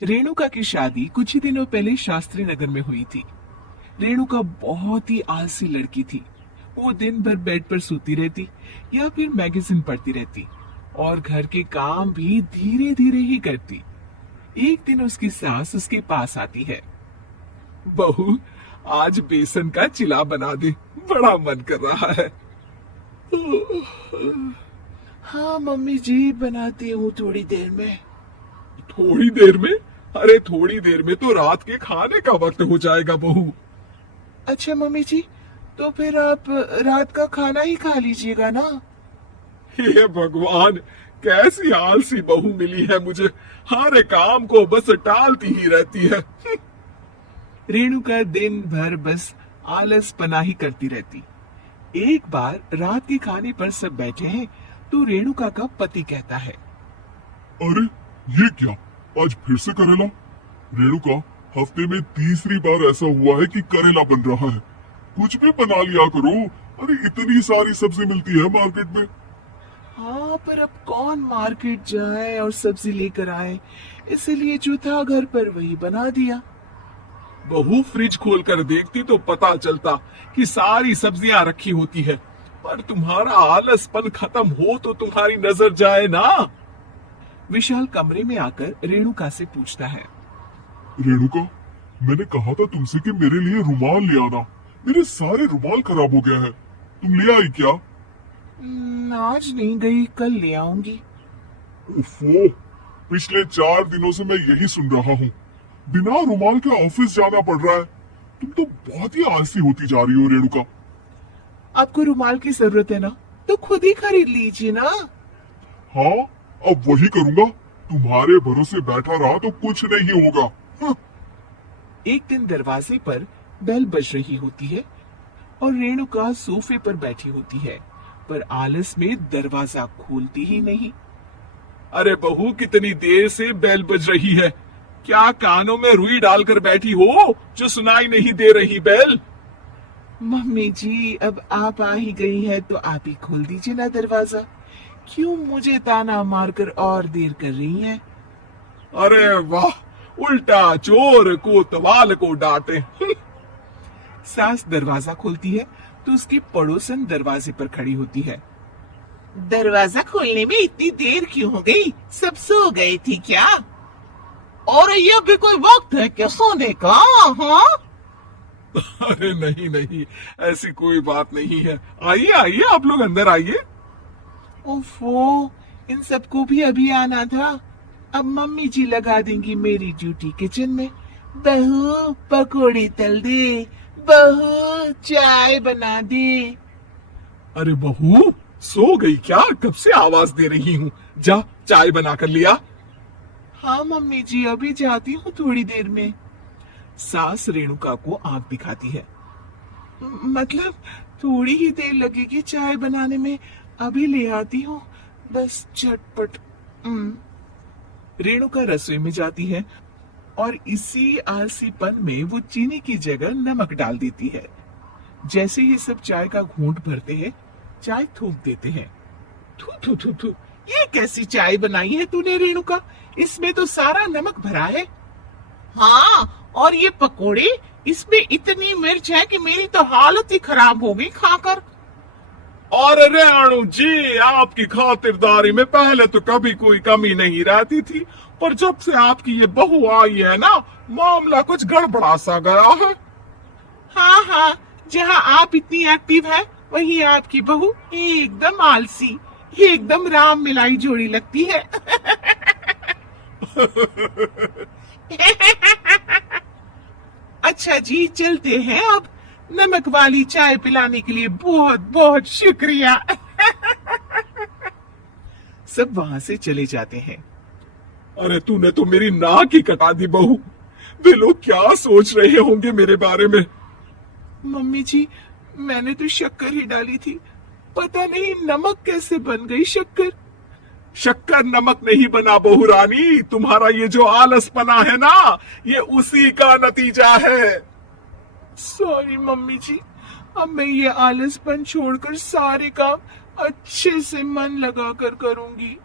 रेणुका की शादी कुछ ही दिनों पहले शास्त्री नगर में हुई थी। रेणुका बहुत ही आलसी लड़की थी। वो दिन भर बेड पर सोती रहती या फिर मैगजीन पढ़ती रहती और घर के काम भी धीरे धीरे ही करती। एक दिन उसकी सास उसके पास आती है। बहू, आज बेसन का चिला बना दे, बड़ा मन कर रहा है। हाँ मम्मी जी, बनाती हूँ थोड़ी देर में। थोड़ी देर में? अरे थोड़ी देर में तो रात के खाने का वक्त हो जाएगा बहू। अच्छा मम्मी जी, तो फिर आप रात का खाना ही खा लीजिएगा ना। हे भगवान, कैसी आलसी बहू मिली है मुझे, हर काम को बस टालती ही रहती है। रेणुका दिन भर बस आलस पना ही करती रहती। एक बार रात के खाने पर सब बैठे हैं तो रेणुका का पति कहता है, अरे ये क्या, आज फिर से करेला? रेणुका, हफ्ते में तीसरी बार ऐसा हुआ है कि करेला बन रहा है। कुछ भी बना लिया करो। अरे इतनी सारी सब्जी मिलती है मार्केट में। हाँ, पर अब कौन मार्केट जाए और सब्जी लेकर आए, इसलिए जो था घर पर वही बना दिया। बहू, फ्रिज खोलकर देखती तो पता चलता कि सारी सब्जियां रखी होती है, पर तुम्हारा आलसपन खत्म हो तो तुम्हारी नजर जाए ना। विशाल कमरे में आकर रेणुका से पूछता है, रेणुका, मैंने कहा था तुमसे कि मेरे लिए रुमाल ले आना। मेरे सारे रुमाल खराब हो गए हैं। तुम ले आई क्या? आज नहीं गई, कल ले आऊंगी। उफ़ो, पिछले 4 दिनों से मैं यही सुन रहा हूँ। बिना रुमाल के ऑफिस जाना पड़ रहा है। तुम तो बहुत ही आलसी होती जा रही हो रेणुका। आपको रुमाल की जरूरत है ना, तो खुद ही खरीद लीजिए ना। हाँ, अब वही करूंगा। तुम्हारे भरोसे बैठा रहा तो कुछ नहीं होगा। एक दिन दरवाजे पर बेल बज रही होती है और रेणुका सोफे पर बैठी होती है, पर आलस में दरवाजा खोलती ही नहीं। अरे बहू, कितनी देर से बेल बज रही है? क्या कानों में रुई डालकर बैठी हो जो सुनाई नहीं दे रही बेल? मम्मी जी, अब आप आ ही गई है तो आप ही खोल दीजिए ना दरवाजा। क्यों मुझे ताना मारकर और देर कर रही हैं? अरे वाह, उल्टा चोर कोतवाल को डांटे। सास दरवाजा खोलती है तो उसकी पड़ोसन दरवाजे पर खड़ी होती है। दरवाजा खोलने में इतनी देर क्यों हो गई? सब सो गए थी क्या? और यह भी कोई वक्त है क्या सोने का? हाँ? अरे नहीं नहीं, ऐसी कोई बात नहीं है। आइए आइए, आप लोग अंदर आइए। ओफो, इन सबको भी अभी आना था। अब मम्मी जी लगा देंगी मेरी ड्यूटी किचन में। बहू, पकोड़ी तल दे। बहू, चाय बना दे। अरे बहू, सो गई क्या? कब से आवाज दे रही हूँ। जा, चाय बना कर लिया। हाँ मम्मी जी, अभी जाती हूँ थोड़ी देर में। सास रेणुका को आंख दिखाती है। मतलब थोड़ी ही देर लगेगी चाय बनाने में, अभी ले आती हूँ, बस झटपट। रेणुका रसोई में जाती है और इसी आलसीपन में वो चीनी की जगह नमक डाल देती है। जैसे ही सब चाय का घूंट भरते हैं, चाय थूक देते हैं। थू थू थू थू, ये कैसी चाय बनाई है तूने रेणुका? इसमें तो सारा नमक भरा है। हाँ, और ये पकोड़े, इसमें इतनी मिर्च है कि मेरी तो हालत ही खराब हो गई खाकर। और रेणु जी, आपकी खातिरदारी में पहले तो कभी कोई कमी नहीं रहती थी, पर जब से आपकी ये बहू आई है ना, मामला कुछ गड़बड़ा सा गया है। हाँ हाँ, जहाँ आप इतनी एक्टिव है, वहीं आपकी बहू एकदम आलसी, एकदम राम मिलाई जोड़ी लगती है। अच्छा जी, चलते हैं अब। नमक वाली चाय पिलाने के लिए बहुत बहुत शुक्रिया। सब वहां से चले जाते हैं। अरे तूने तो मेरी नाक ही कटा दी बहू। वे लोग क्या सोच रहे होंगे मेरे बारे में? मम्मी जी, मैंने तो शक्कर ही डाली थी, पता नहीं नमक कैसे बन गई शक्कर। शक्कर नमक नहीं बना बहू रानी, तुम्हारा ये जो आलसपना है ना, ये उसी का नतीजा है। सॉरी मम्मी जी, अब मैं ये आलसपन छोड़कर सारे काम अच्छे से मन लगाकर करूंगी।